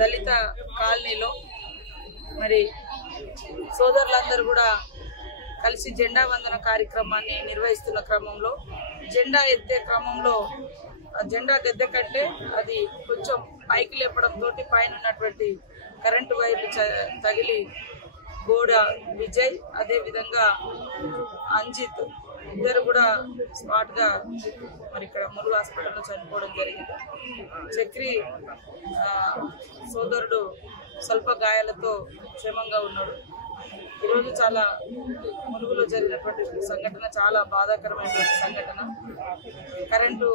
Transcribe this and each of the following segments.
దళిత కాలనీలో మరి సోదరులందరూ కూడా కలిసి జెండా వందన కార్యక్రమాన్ని నిర్వహిస్తున్న క్రమంలో జెండా ఎత్తే క్రమంలో జెండా గద్దె కంటే అది కొంచెం పైకి లేపడంతో పైన ఉన్నటువంటి కరెంటు వైర్లు తగిలి గోడ విజయ్ అదేవిధంగా అంజిత్ ఇద్దరు కూడా స్పాట్ గా మరి ఇక్కడ ములుగు హాస్పిటల్లో చనిపోవడం జరిగింది. చక్రి సోదరుడు స్వల్ప గాయాలతో క్షేమంగా ఉన్నాడు. ఈరోజు చాలా ములుగులో జరిగినటువంటి సంఘటన చాలా బాధాకరమైనటువంటి సంఘటన. కరెంటు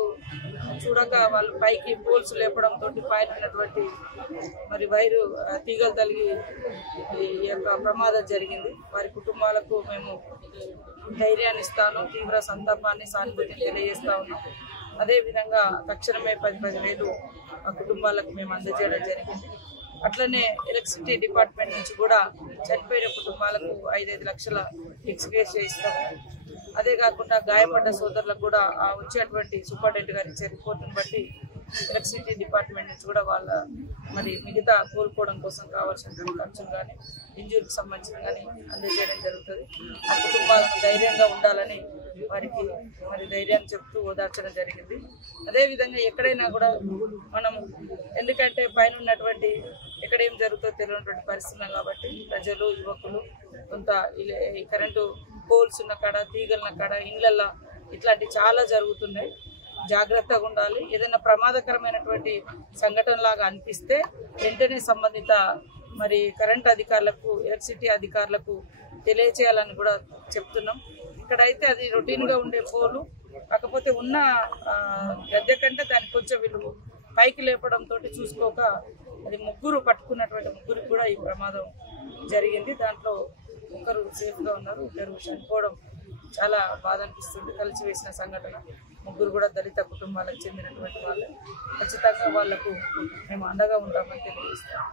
చూడక వాళ్ళు పైకి పోల్స్ లేపడంతో పైన ఉన్నటువంటి మరి వైరు తీగలు తగిలి ఈ యొక్క ప్రమాదం జరిగింది. వారి కుటుంబాలకు మేము ధైర్యాన్ని ఇస్తాను, తీవ్ర సంతాపాన్ని సానుభూతిని తెలియజేస్తా ఉన్నాం. అదేవిధంగా తక్షణమే 10,000 ఆ కుటుంబాలకు మేము అందజేయడం జరిగింది. అట్లనే ఎలక్ట్రిసిటీ డిపార్ట్మెంట్ నుంచి కూడా చనిపోయిన కుటుంబాలకు 5-5 లక్షల ఎక్స్గ్రేస్ ఇస్తాము. అదే కాకుండా గాయపడ్డ సోదరులకు కూడా వచ్చేటువంటి సూపరింటెండెంట్ గారు ఇచ్చే రిపోర్టును బట్టి ఎలక్ట్రిసిటీ డిపార్ట్మెంట్ నుంచి కూడా వాళ్ళ మరి మిగతా కోలుకోవడం కోసం కావాల్సిన ఖర్చులు కానీ ఇంజూరీకి సంబంధించిన కానీ అందజేయడం జరుగుతుంది. ఆ కుటుంబాలను ధైర్యంగా ఉండాలని వారికి మరి ధైర్యాన్ని చెప్తూ ఓదార్చడం జరిగింది. అదేవిధంగా ఎక్కడైనా కూడా మనం ఎందుకంటే పైన ఉన్నటువంటి ఎక్కడ ఏం జరుగుతుందో తెలియనటువంటి పరిస్థితులు కాబట్టి ప్రజలు యువకులు కొంత ఈ కరెంటు పోల్స్ ఉన్న కాడ తీగలున్న కాడ ఇండ్లల్లో ఇట్లాంటి చాలా జరుగుతున్నాయి. జాగ్రత్తగా ఉండాలి. ఏదైనా ప్రమాదకరమైనటువంటి సంఘటన లాగా అనిపిస్తే వెంటనే సంబంధిత మరి కరెంట్ అధికారులకు ఎలక్ట్రిసిటీ అధికారులకు తెలియచేయాలని కూడా చెప్తున్నాం. ఇక్కడైతే అది రొటీన్గా ఉండే పోలు, కాకపోతే ఉన్న గద్దె కంటే దానికి కొంచెం వీళ్ళు పైకి లేపడంతో చూసుకోక అది పట్టుకున్నటువంటి ముగ్గురికి కూడా ఈ ప్రమాదం జరిగింది. దాంట్లో ఒకరు సేఫ్గా ఉన్నారు, ఇద్దరు చనిపోవడం చాలా బాధ అనిపిస్తుంది. కలిసి వేసిన సంఘటన. ముగ్గురు కూడా దళిత కుటుంబాలకు చెందినటువంటి వాళ్ళు. ఖచ్చితంగా వాళ్లకు మేము అండగా ఉంటామని తెలియజేస్తాం.